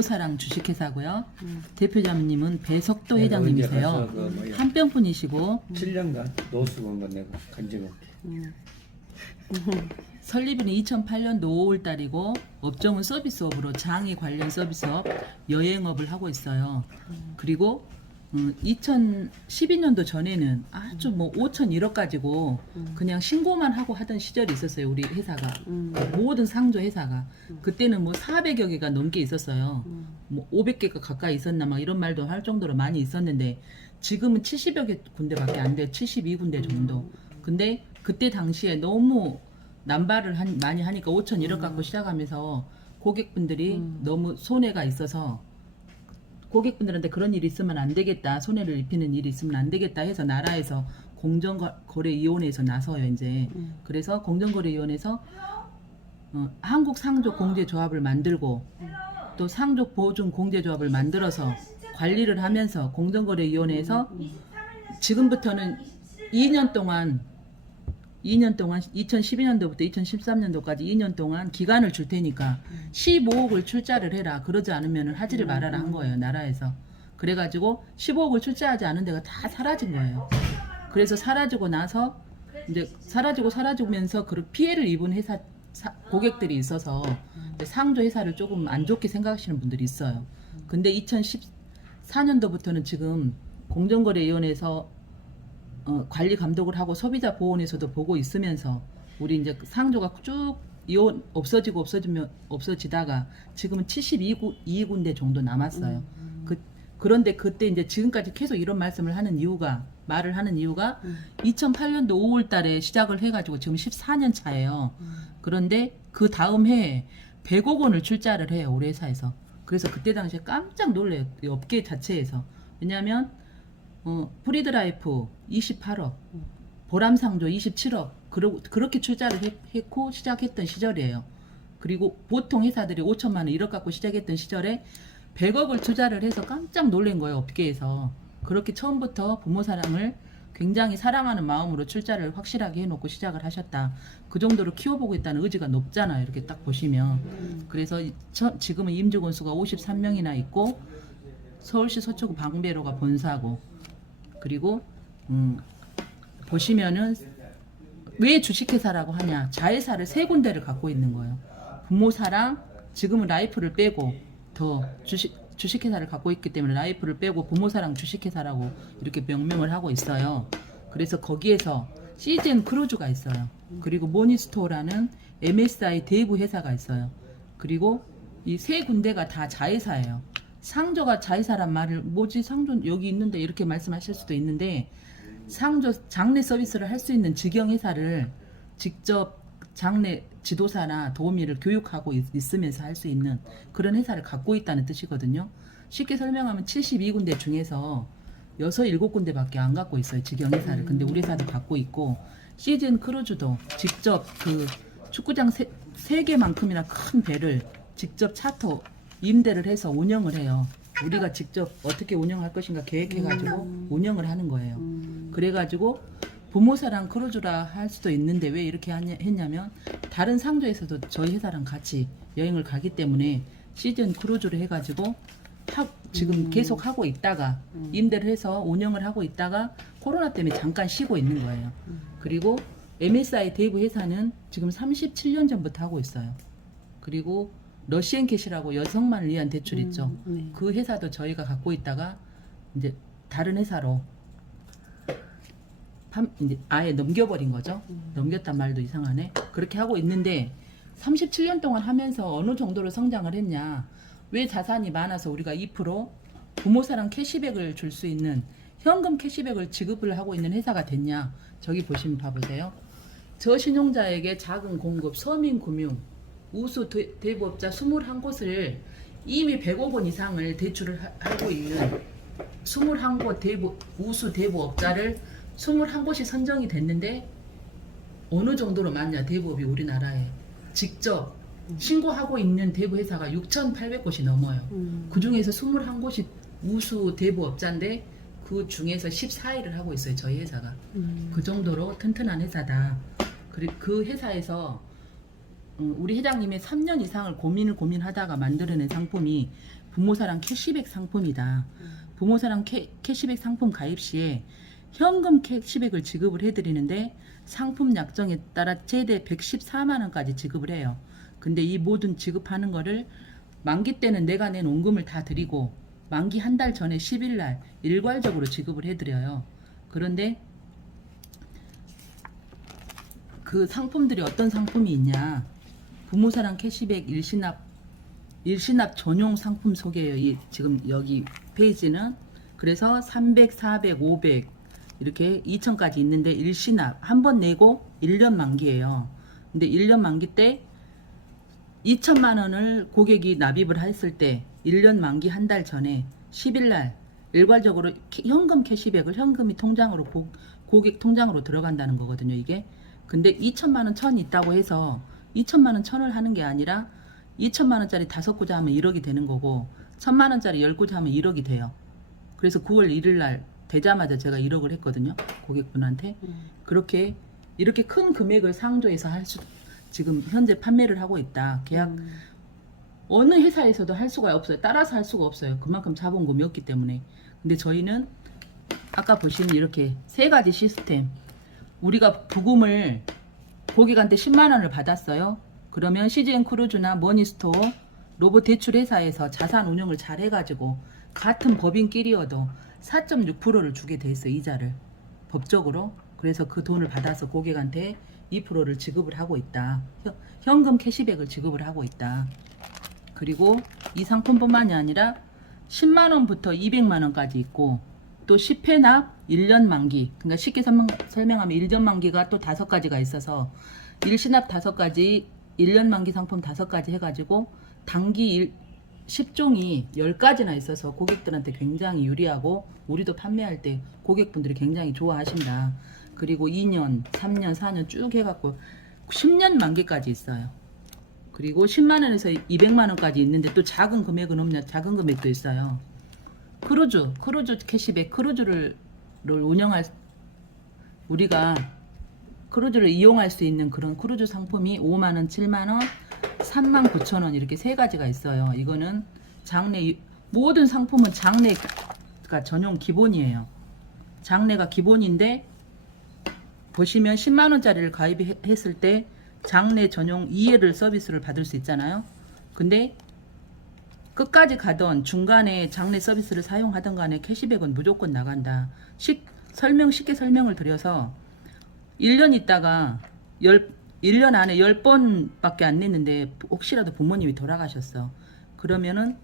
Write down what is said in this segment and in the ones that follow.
사랑 주식회사고요. 대표자님은 배석도 회장님이세요. 한평분이시고 7년간 노숙한 건 내가 간증할게. 설립은 2008년도 5월달이고 업종은 서비스업으로 장애 관련 서비스업, 여행업을 하고 있어요. 그리고 2012년도 전에는 아주 뭐 5천 1억 가지고 그냥 신고만 하고 하던 시절이 있었어요. 우리 회사가 모든 상조 회사가 그때는 뭐 400여 개가 넘게 있었어요. 뭐 500개가 가까이 있었나 막 이런 말도 할 정도로 많이 있었는데 지금은 70여 개 군데밖에 안 돼요. 72군데 정도. 근데 그때 당시에 너무 남발을 많이 하니까 5천 1억 갖고 시작하면서 고객분들이 너무 손해가 있어서 고객분들한테 그런 일이 있으면 안 되겠다, 손해를 입히는 일이 있으면 안 되겠다 해서 나라에서 공정거래위원회에서 나서요 이제. 그래서 공정거래위원회에서 한국상조공제조합을 만들고 또 상조보증공제조합을 만들어서 관리를 하면서 공정거래위원회에서 지금부터는 2년 동안 2012년도부터 2013년도까지 2년 동안 기간을 줄 테니까 15억을 출자를 해라. 그러지 않으면 하지를 말아라 한 거예요, 나라에서. 그래가지고 15억을 출자하지 않은 데가 다 사라진 거예요. 그래서 사라지고 나서 이제 사라지면서 그 피해를 입은 회사 고객들이 있어서 상조 회사를 조금 안 좋게 생각하시는 분들이 있어요. 근데 2014년도부터는 지금 공정거래위원회에서 관리 감독을 하고 소비자 보호원에서도 보고 있으면서 우리 이제 상조가 쭉 없어지다가 지금은 72군데 정도 남았어요. 그런데 그때 이제 지금까지 계속 이런 말을 하는 이유가 2008년도 5월 달에 시작을 해가지고 지금 14년 차예요. 그런데 그 다음 해에 100억 원을 출자를 해요, 우리 회사에서. 그래서 그때 당시에 깜짝 놀래요, 이 업계 자체에서. 왜냐하면 프리드라이프 28억, 보람상조 27억, 그렇게 출자를 했고 시작했던 시절이에요. 그리고 보통 회사들이 5천만 원 1억 갖고 시작했던 시절에 100억을 투자를 해서 깜짝 놀란 거예요, 업계에서. 그렇게 처음부터 부모 사랑을 굉장히 사랑하는 마음으로 출자를 확실하게 해놓고 시작을 하셨다. 그 정도로 키워보겠다는 의지가 높잖아요, 이렇게 딱 보시면. 그래서 지금은 임직원 수가 53명이나 있고 서울시 서초구 방배로가 본사고, 그리고 보시면은 왜 주식회사라고 하냐, 자회사를 3군데를 갖고 있는 거예요. 부모사랑, 지금은 라이프를 빼고 더 주식회사를 갖고 있기 때문에 라이프를 빼고 부모사랑 주식회사라고 이렇게 명명을 하고 있어요. 그래서 거기에서 시즌 크루즈가 있어요. 그리고 모니스토어라는 MSI 대부 회사가 있어요. 그리고 이 3군데가 다 자회사예요. 상조가 자회사란 말을 뭐지, 상조 여기 있는데 이렇게 말씀하실 수도 있는데, 상조 장례 서비스를 할 수 있는 직영회사를 직접 장례 지도사나 도우미를 교육하고 있으면서 할 수 있는 그런 회사를 갖고 있다는 뜻이거든요. 쉽게 설명하면 72군데 중에서 6, 7군데밖에 안 갖고 있어요, 직영회사를. 근데 우리 회사도 갖고 있고, 시즌 크루즈도 직접 그 축구장 3개만큼이나 큰 배를 직접 차터 임대를 해서 운영을 해요. 우리가 직접 어떻게 운영할 것인가 계획해가지고 운영을 하는 거예요. 그래가지고 부모사랑 크루즈라 할 수도 있는데 왜 이렇게 했냐면, 다른 상조에서도 저희 회사랑 같이 여행을 가기 때문에 시즌 크루즈를 해가지고 지금 계속 하고 있다가 임대를 해서 운영을 하고 있다가 코로나 때문에 잠깐 쉬고 있는 거예요. 그리고 MSI 대부 회사는 지금 37년 전부터 하고 있어요. 그리고 러시앤캐시라고 여성만을 위한 대출 있죠. 네. 그 회사도 저희가 갖고 있다가 이제 다른 회사로 이제 아예 넘겨버린 거죠. 넘겼단 말도 이상하네. 그렇게 하고 있는데 37년 동안 하면서 어느 정도로 성장을 했냐, 왜 자산이 많아서 우리가 2% 부모사랑 캐시백을 줄 수 있는 현금 캐시백을 지급을 하고 있는 회사가 됐냐, 저기 보시면 봐보세요. 저신용자에게 자금 공급, 서민금융 우수 대부업자 21곳을 이미 100억 원 이상을 대출을 하고 있는 21곳 우수 대부업자를 21곳이 선정이 됐는데, 어느 정도로 많냐, 대부업이 우리나라에 직접 신고하고 있는 대부회사가 6,800곳이 넘어요. 그 중에서 21곳이 우수 대부업자인데 그 중에서 14위를 하고 있어요, 저희 회사가. 그 정도로 튼튼한 회사다. 그리고 그 회사에서 우리 회장님이 3년 이상을 고민하다가 만들어낸 상품이 부모사랑 캐시백 상품이다. 부모사랑 캐시백 상품 가입 시에 현금 캐시백을 지급을 해드리는데 상품 약정에 따라 최대 114만 원까지 지급을 해요. 근데 이 모든 지급하는 거를 만기 때는 내가 낸 원금을 다 드리고 만기 한 달 전에 10일 날 일괄적으로 지급을 해드려요. 그런데 그 상품들이 어떤 상품이 있냐? 부모사랑 캐시백 일시납 전용 상품 소개예요. 지금 여기 페이지는. 그래서 300, 400, 500 이렇게 2000까지 있는데 일시납 한 번 내고 1년 만기예요. 근데 1년 만기 때 2천만 원을 고객이 납입을 했을 때 1년 만기 한 달 전에 10일 날 일괄적으로 현금 캐시백을 현금이 통장으로 고객 통장으로 들어간다는 거거든요, 이게. 근데 2천만 원 천 있다고 해서 2천만 원 천을 하는 게 아니라 2천만 원짜리 5구자 하면 1억이 되는 거고 1천만 원짜리 10구자 하면 1억이 돼요. 그래서 9월 1일 날 되자마자 제가 1억을 했거든요, 고객분한테. 그렇게 이렇게 큰 금액을 상조해서 지금 현재 판매를 하고 있다. 계약 어느 회사에서도 할 수가 없어요. 따라서 할 수가 없어요. 그만큼 자본금이 없기 때문에. 근데 저희는 아까 보시는 이렇게 세 가지 시스템. 우리가 부금을 고객한테 10만 원을 받았어요. 그러면 CGN 크루즈나 머니스토어 로봇 대출 회사에서 자산 운영을 잘 해가지고 같은 법인끼리여도 4.6%를 주게 돼 있어요, 이자를. 법적으로. 그래서 그 돈을 받아서 고객한테 2%를 지급을 하고 있다. 현금 캐시백을 지급을 하고 있다. 그리고 이 상품뿐만이 아니라 10만 원부터 200만 원까지 있고 또 10회 납 1년 만기. 그러니까 쉽게 설명하면 1년 만기가 또 5가지가 있어서 일시납 5가지, 1년 만기 상품 5가지 해가지고 단기 10종이 10가지나 있어서 고객들한테 굉장히 유리하고 우리도 판매할 때 고객분들이 굉장히 좋아하신다. 그리고 2년, 3년, 4년 쭉 해갖고 10년 만기까지 있어요. 그리고 10만 원에서 200만 원까지 있는데 또 작은 금액은 없냐? 작은 금액도 있어요. 크루즈 캐시백, 크루즈를 우리가 크루즈를 이용할 수 있는 그런 크루즈 상품이 5만 원, 7만 원, 3만 9천 원 이렇게 세 가지가 있어요. 이거는 모든 상품은 장래가 전용 기본이에요. 장래가 기본인데 보시면 10만 원짜리를 가입했을 때 장래 전용 2회를 서비스를 받을 수 있잖아요. 근데 끝까지 가던 중간에 장래 서비스를 사용하던 간에 캐시백은 무조건 나간다. 쉽게 설명을 드려서 1년 있다가 1년 안에 10번밖에 안 냈는데 혹시라도 부모님이 돌아가셨어. 그러면은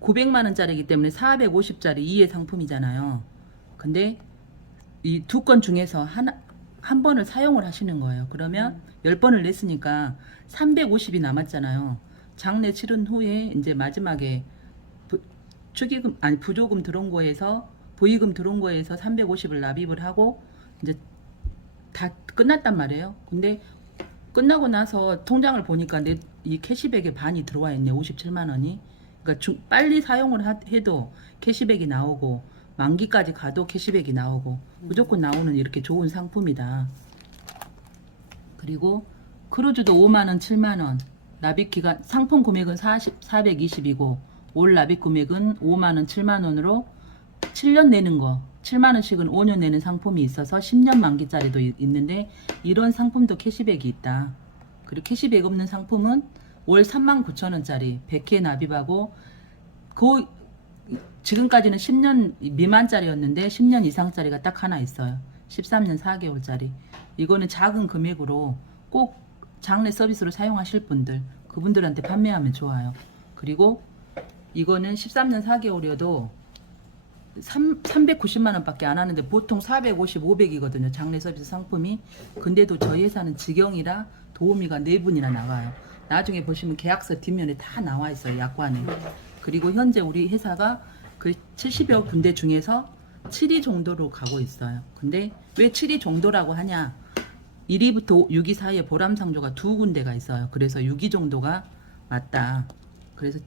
900만 원짜리이기 때문에 450짜리 2회 상품이잖아요. 근데 이 2건 중에서 한 번을 사용을 하시는 거예요. 그러면 10번을 냈으니까 350이 남았잖아요. 장례 치른 후에 이제 마지막에 부조금 들어온 거에서 보의금 들어온 거에서 350을 납입을 하고 이제 다 끝났단 말이에요. 근데 끝나고 나서 통장을 보니까 이 캐시백에 반이 들어와 있네. 57만 원이. 그러니까 빨리 사용을 해도 캐시백이 나오고 만기까지 가도 캐시백이 나오고 무조건 나오는 이렇게 좋은 상품이다. 그리고 크루즈도 5만 원, 7만 원. 납입 기간 상품 금액은 420이고 올 납입 금액은 5만 원, 7만 원으로 7년 내는 거. 7만 원씩은 5년 내는 상품이 있어서 10년 만기짜리도 있는데 이런 상품도 캐시백이 있다. 그리고 캐시백 없는 상품은 월 3만 9천 원짜리 100회 납입하고 지금까지는 10년 미만짜리였는데 10년 이상짜리가 딱 하나 있어요. 13년 4개월짜리. 이거는 작은 금액으로 꼭 장례 서비스로 사용하실 분들, 그분들한테 판매하면 좋아요. 그리고 이거는 13년 4개월이어도 390만 원밖에 안 하는데 보통 450, 500이거든요. 장례 서비스 상품이. 근데도 저희 회사는 직영이라 도우미가 4분이나 나가요. 나중에 보시면 계약서 뒷면에 다 나와 있어요. 약관에. 그리고 현재 우리 회사가 그 70여 군데 중에서 7위 정도로 가고 있어요. 근데 왜 7위 정도라고 하냐? 1위부터 6위 사이에 보람상조가 2군데가 있어요. 그래서 6위 정도가 맞다. 그래서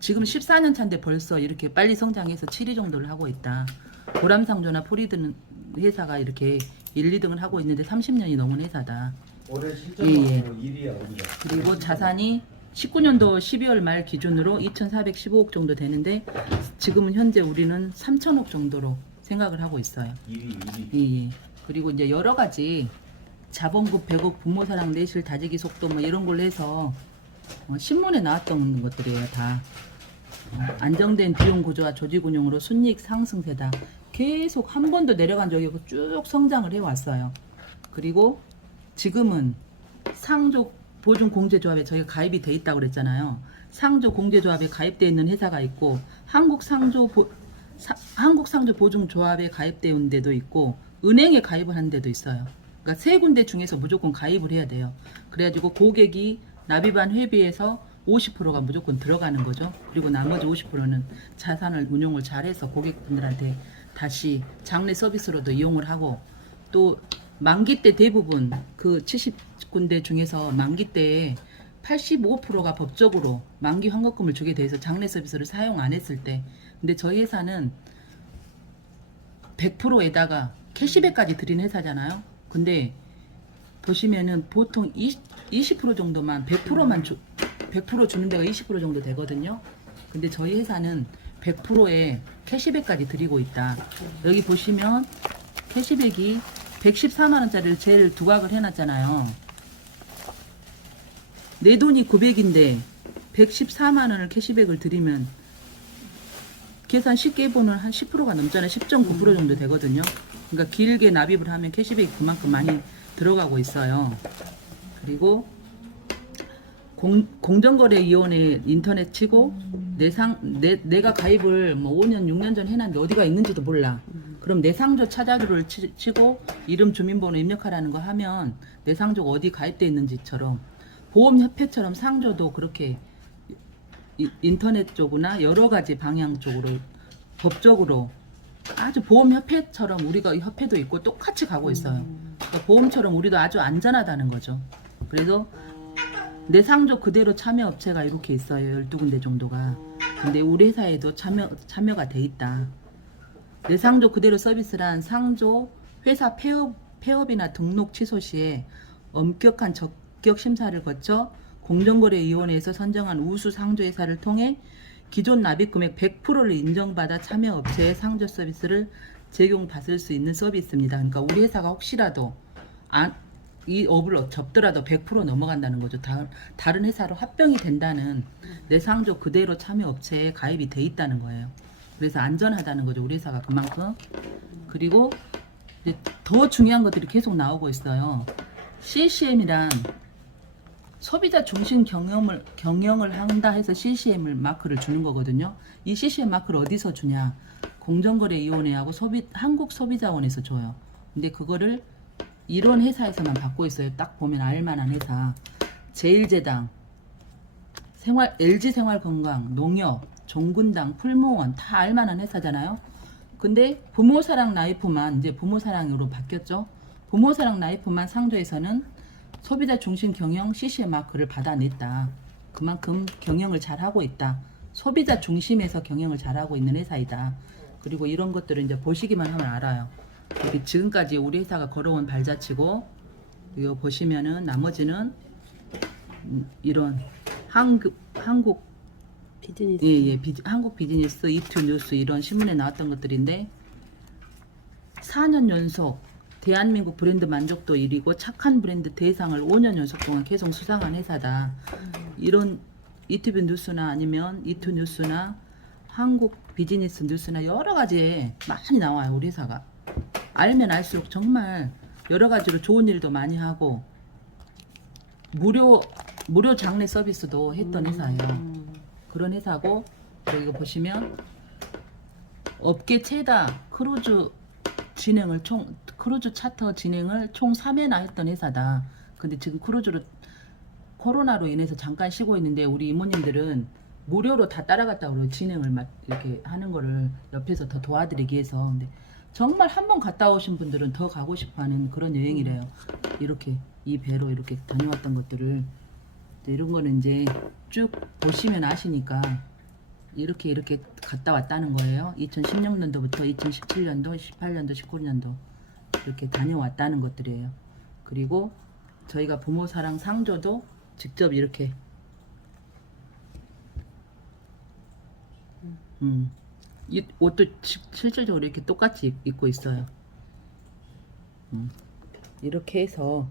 지금 14년 차인데 벌써 이렇게 빨리 성장해서 7위 정도를 하고 있다. 보람상조나 포리드는 회사가 이렇게 1, 2등을 하고 있는데 30년이 넘은 회사다. 올해 실적으로 예. 1위야 우리가. 그리고 자산이 19년도 12월 말 기준으로 2,415억 정도 되는데 지금은 현재 우리는 3,000억 정도로 생각을 하고 있어요. 예. 그리고 이제 여러 가지 자본금 100억 부모사랑 내실 다지기 속도 뭐 이런 걸로 해서 신문에 나왔던 것들이에요. 다 안정된 비용 구조와 조직 운영으로 순이익 상승세다. 계속 한 번도 내려간 적이 없고 쭉 성장을 해왔어요. 그리고 지금은 상조 보증 공제조합에 저희가 가입이 돼 있다고 그랬잖아요. 상조 공제조합에 가입되어 있는 회사가 있고 한국 상조 보증 조합에 가입되어 있는 데도 있고 은행에 가입을 하는 데도 있어요. 그러니까 세 군데 중에서 무조건 가입을 해야 돼요. 그래가지고 고객이 납입한 회비에서 50%가 무조건 들어가는 거죠. 그리고 나머지 50%는 자산을 운용을 잘해서 고객분들한테 다시 장래 서비스로도 이용을 하고, 또 만기 때 대부분 그 70군데 중에서 만기 때 85%가 법적으로 만기 환급금을 주게 돼서 장래 서비스를 사용 안 했을 때, 근데 저희 회사는 100%에다가 캐시백까지 드리는 회사잖아요. 근데 보시면은 보통 20% 정도만 100% 주는 데가 20% 정도 되거든요. 근데 저희 회사는 100%에 캐시백까지 드리고 있다. 여기 보시면 캐시백이 114만 원짜리를 제일 두각을 해놨잖아요. 내 돈이 900인데 114만 원을 캐시백을 드리면 계산 쉽게 해보면 한 10%가 넘잖아요. 10.9% 정도 되거든요. 그러니까 길게 납입을 하면 캐시백이 그만큼 많이 들어가고 있어요. 그리고 공정거래위원회 인터넷 치고 내가 가입을 뭐 5년 6년 전 해놨는데 어디가 있는지도 몰라. 그럼 내 상조 찾아주를 치고 이름 주민번호 입력하라는 거 하면 내 상조가 어디 가입돼 있는지처럼, 보험협회처럼 상조도 그렇게 인터넷 쪽이나 여러 가지 방향 쪽으로 법적으로 아주 보험협회처럼 우리가 협회도 있고 똑같이 가고 있어요. 그러니까 보험처럼 우리도 아주 안전하다는 거죠. 그래서 내 상조 그대로 참여 업체가 이렇게 있어요. 12군데 정도가. 근데 우리 회사에도 참여가 돼 있다. 내 상조 그대로 서비스란 상조 회사 폐업이나 등록 취소 시에 엄격한 적격 심사를 거쳐 공정거래위원회에서 선정한 우수 상조회사를 통해 기존 납입금액 100%를 인정받아 참여 업체의 상조 서비스를 제공받을 수 있는 서비스입니다. 그러니까 우리 회사가 혹시라도 이 업을 접더라도 100% 넘어간다는 거죠. 다른 회사로 합병이 된다는 내 상조 그대로 참여 업체에 가입이 돼 있다는 거예요. 그래서 안전하다는 거죠. 우리 회사가 그만큼. 그리고 이제 더 중요한 것들이 계속 나오고 있어요. CCM이란 소비자 중심 경영을 한다 해서 CCM을 마크를 주는 거거든요. 이 CCM 마크를 어디서 주냐? 공정거래위원회하고 한국소비자원에서 줘요. 근데 그거를 이런 회사에서만 받고 있어요. 딱 보면 알만한 회사. 제일제당, LG생활건강, 농협, 종근당, 풀무원 다 알만한 회사잖아요. 근데 부모사랑 라이프만 이제 부모사랑으로 바뀌었죠. 부모사랑 라이프만 상조에서는 소비자 중심 경영 CCM 마크를 받아냈다. 그만큼 경영을 잘하고 있다. 소비자 중심에서 경영을 잘하고 있는 회사이다. 그리고 이런 것들을 이제 보시기만 하면 알아요. 지금까지 우리 회사가 걸어온 발자취고, 이거 보시면은 나머지는 이런 한국 비즈니스. 한국 비즈니스, 이투 뉴스 이런 신문에 나왔던 것들인데 4년 연속 대한민국 브랜드 만족도 1위고 착한 브랜드 대상을 5년 연속 동안 계속 수상한 회사다. 이런 이티비 뉴스나 아니면 이투 뉴스나 한국 비즈니스 뉴스나 여러 가지에 많이 나와요. 우리 회사가. 알면 알수록 정말 여러 가지로 좋은 일도 많이 하고 무료 장례 서비스도 했던 회사예요. 그런 회사고, 여기 보시면 업계 최다 크루즈 차터 진행을 총 3회나 했던 회사다. 근데 지금 코로나로 인해서 잠깐 쉬고 있는데 우리 이모님들은 무료로 다 따라갔다 그러고 진행을 막 이렇게 하는 거를 옆에서 더 도와드리기 위해서. 근데 정말 한 번 갔다 오신 분들은 더 가고 싶어 하는 그런 여행이래요. 이렇게 이 배로 이렇게 다녀왔던 것들을 이런 거는 이제 쭉 보시면 아시니까 이렇게 갔다 왔다는 거예요. 2016년도부터 2017년도, 18년도, 19년도 이렇게 다녀왔다는 것들이에요. 그리고 저희가 부모사랑 상조도 직접 이렇게 이 옷도 실질적으로 이렇게 똑같이 입고 있어요. 이렇게 해서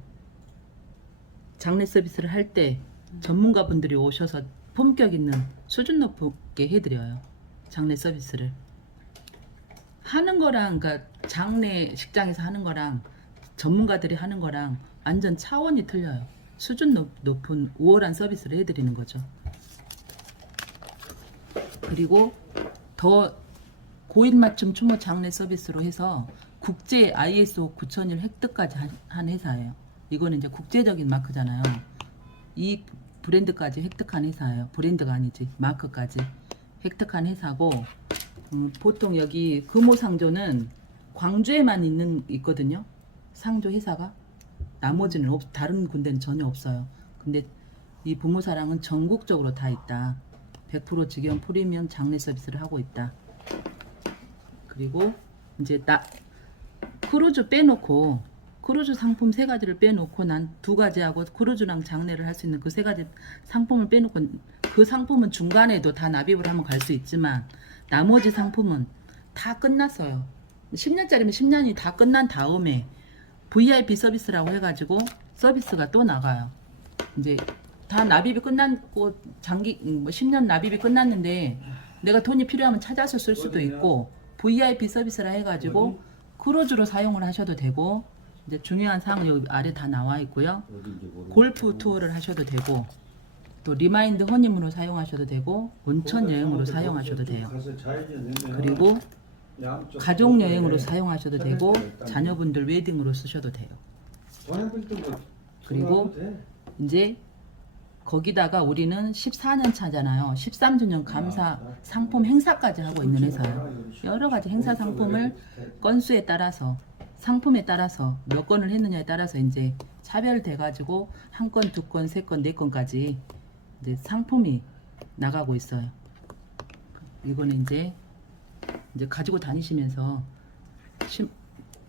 장례 서비스를 할 때 전문가분들이 오셔서 품격 있는 수준 높게 해드려요. 장례 서비스를 하는 거랑, 그러니까 장례식장에서 하는 거랑 전문가들이 하는 거랑 완전 차원이 틀려요. 수준 높은 우월한 서비스를 해드리는 거죠. 그리고 더 고인 맞춤 추모 장례 서비스로 해서 국제 ISO 9001 획득까지 한 회사예요. 이거는 이제 국제적인 마크잖아요. 이 브랜드까지 획득한 회사예요. 브랜드가 아니지, 마크까지 획득한 회사고, 보통 여기 금호상조는 광주에만 있거든요. 상조 회사가. 나머지는 다른 군데는 전혀 없어요. 근데 이 부모사랑은 전국적으로 다 있다. 100% 직영 프리미엄 장례 서비스를 하고 있다. 그리고 이제 크루즈 빼놓고, 크루즈 상품 3가지를 빼놓고 난 2가지하고 크루즈랑 장례를 할 수 있는 그 3가지 상품을 빼놓고, 그 상품은 중간에도 다 납입을 하면 갈 수 있지만 나머지 상품은 다 끝났어요. 10년짜리면 10년이 다 끝난 다음에 VIP 서비스라고 해가지고 서비스가 또 나가요. 이제 다 납입이 끝났고 10년 납입이 끝났는데 내가 돈이 필요하면 찾아서 쓸 수도 있고, VIP 서비스라 해가지고 크루즈로 사용을 하셔도 되고, 이제 중요한 사항은 여기 아래 다 나와 있고요. 골프 투어를 하셔도 되고, 또 리마인드 허니문으로 사용하셔도 되고, 온천 여행으로 사용하셔도 돼요. 그리고 가족 여행으로 사용하셔도 되고, 자녀분들 웨딩으로 쓰셔도 돼요. 그리고 이제 거기다가 우리는 14년 차잖아요. 13주년 감사 상품 행사까지 하고 있는 회사예요. 여러 가지 행사 상품을 건수에 따라서, 상품에 따라서 몇 건을 했느냐에 따라서 이제 차별돼 가지고 1건, 2건, 3건, 4건까지 이제 상품이 나가고 있어요. 이거는 이제 가지고 다니시면서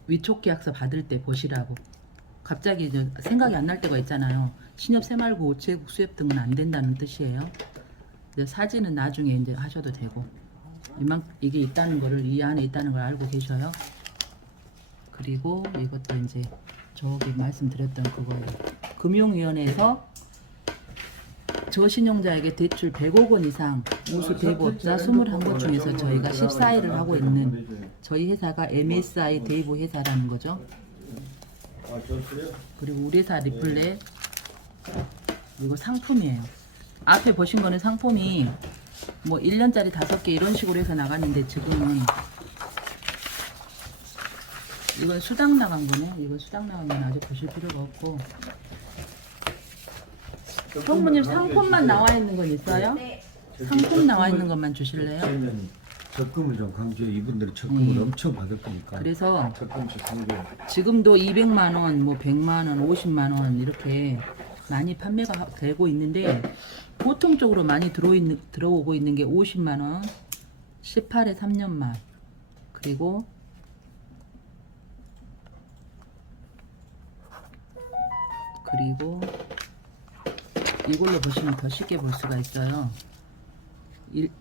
위촉 계약서 받을 때 보시라고. 갑자기 이제 생각이 안 날 때가 있잖아요. 신협, 새말구, 우체국 수협 등은 안 된다는 뜻이에요. 이제 사진은 나중에 이제 하셔도 되고, 이게 있다는 거를, 이 안에 있다는 걸 알고 계셔요. 그리고 이것도 이제 저기 말씀드렸던 그거예요. 금융위원회에서 저신용자에게 대출 100억 원 이상 우수 대부업자 21곳 중에서 저희가 14위를 하고 있는 저희 회사가 MSI 대부 회사라는 거죠. 그리고 우리 회사 리플렛, 이거 상품이에요. 앞에 보신 거는 상품이 뭐 1년짜리 5개 이런 식으로 해서 나갔는데, 지금은 이건 수당 나간 거네. 이거 수당 나간 건 아직 보실 필요가 없고. 성모님 상품만 나와 있는 건 있어요? 상품 나와 있는 것만 주실래요? 저희는 적금을 좀 강조해. 이분들이 적금을 엄청 받을 거니까. 그래서 적금씩 강조해. 지금도 200만 원, 뭐 100만 원, 50만 원 이렇게 많이 판매가 되고 있는데, 보통적으로 많이 들어오고 있는 게 50만 원, 18에 3년만, 그리고 이걸로 보시면 더 쉽게 볼 수가 있어요.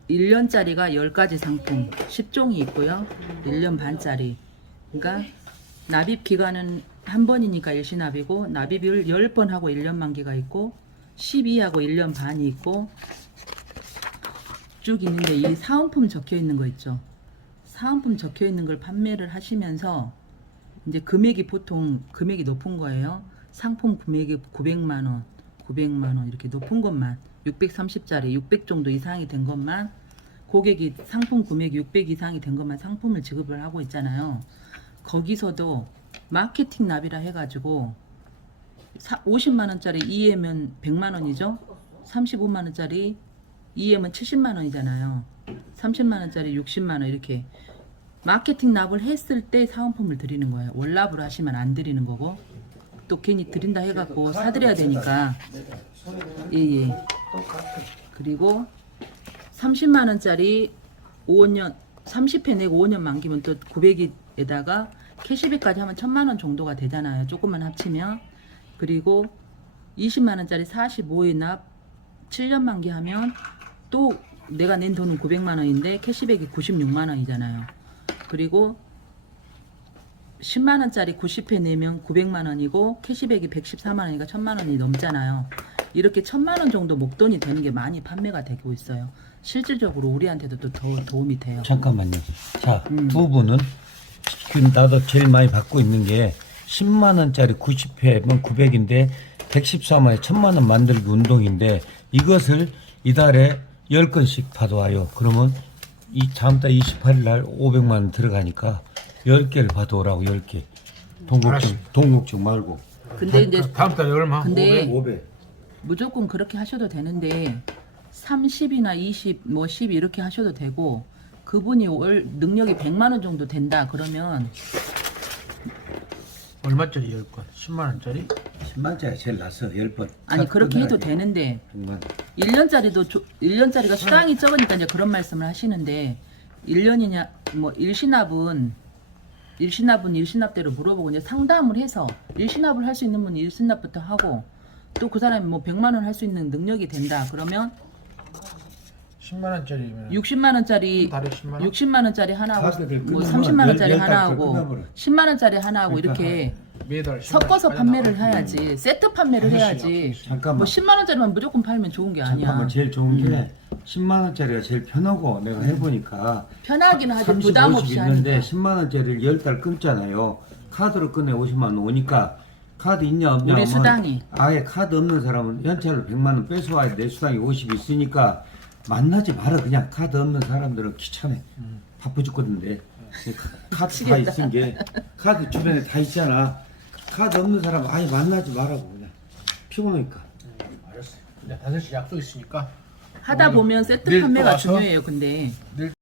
1년짜리가 10가지 상품 10종이 있고요. 1년 반짜리. 그러니까 납입 기간은 한 번이니까 일시납이고, 납입을 10번 하고 1년 만기가 있고, 12하고 1년 반이 있고 쭉 있는데, 이 사은품 적혀 있는 거 있죠. 사은품 적혀 있는 걸 판매를 하시면서 이제 금액이 보통 금액이 높은 거예요. 상품 금액이 900만 원, 900만 원 이렇게 높은 것만, 630짜리 600 정도 이상이 된 것만, 고객이 상품 금액이 600 이상이 된 것만 상품을 지급을 하고 있잖아요. 거기서도 마케팅 납이라 해가지고 50만 원짜리 EM은 100만 원이죠. 35만 원짜리 EM은 70만 원이잖아요. 30만 원짜리 60만 원, 이렇게 마케팅 납을 했을 때 사은품을 드리는 거예요. 월납으로 하시면 안 드리는 거고, 또 괜히 드린다 해갖고 사드려야 되니까. 예. 그리고 30만 원짜리 5년 30회 내고 5년 만기면 또 900에다가 캐시백까지 하면 1000만 원 정도가 되잖아요. 조금만 합치면. 그리고 20만 원짜리 45회 납 7년 만기하면 또 내가 낸 돈은 900만 원인데 캐시백이 96만 원이잖아요. 그리고 10만 원짜리 90회 내면 900만 원이고 캐시백이 114만 원이니까 1000만 원이 넘잖아요. 이렇게 1000만 원 정도 목돈이 되는 게 많이 판매가 되고 있어요. 실질적으로 우리한테도 또 더 도움이 돼요. 잠깐만요. 자, 두 분은 나도 제일 많이 받고 있는 게 10만 원짜리 90회면 900인데 114만에 1000만 원 만들기 운동인데 이것을 이달에 10건씩 받아와요. 그러면 이 다음 달 28일 날 500만 원 들어가니까 10개를 받아오라고 10개. 동국증 말고. 근데 이제 다음 달에 얼마? 근데 500. 무조건 그렇게 하셔도 되는데 30이나 20, 뭐 10 이렇게 하셔도 되고 그분이 월 능력이 100만 원 정도 된다 그러면 얼마짜리 10건? 10만 원짜리? 10만 원짜리 제일 낫어. 10번. 아니 그렇게 해도 되는데 100만. 1년짜리도 1년짜리가 수당이 적으니까 이제 그런 말씀을 하시는데 1년이냐 뭐 일시납대로 물어보고 이제 상담을 해서 일시납을 할 수 있는 분은 일시납부터 하고 또 그 사람이 뭐 100만 원 할 수 있는 능력이 된다 그러면 10만 원짜리면 60만 원짜리 달에 10만 원? 60만 원짜리 하나 하고 카드를 뭐 끊으면 30만 원짜리 열 하나 달 하고 끊어버려. 10만 원짜리 하나 하고 그러니까 이렇게 매달 10만 섞어서 원까지 판매를 나가고. 해야지 세트 판매를 해야지 잠깐만. 뭐 10만 원짜리만 무조건 팔면 좋은 게 아니야. 잠깐만 제일 좋은 게 10만 원짜리가 제일 편하고 내가 해보니까 편하긴 하지 30, 부담 50 없이 있는데 하니까. 10만 원짜리를 10달 끊잖아요. 카드로 끊에 50만 원 오니까 카드 있냐 없냐 우리 하면 수당이. 아예 카드 없는 사람은 연체로 100만 원 뺏어와야 내 수당이 50 있으니까 만나지 마라. 그냥 카드 없는 사람들은 귀찮아. 바빠 죽겠는데 카드 다 있은 게 카드 주변에 다 있잖아. 카드 없는 사람 아예 만나지 말라고 그냥 피곤하니까. 알았어. 이제 5시 약속 있으니까 하다 보면 세트 내일 또 판매가 와서? 중요해요. 근데 내일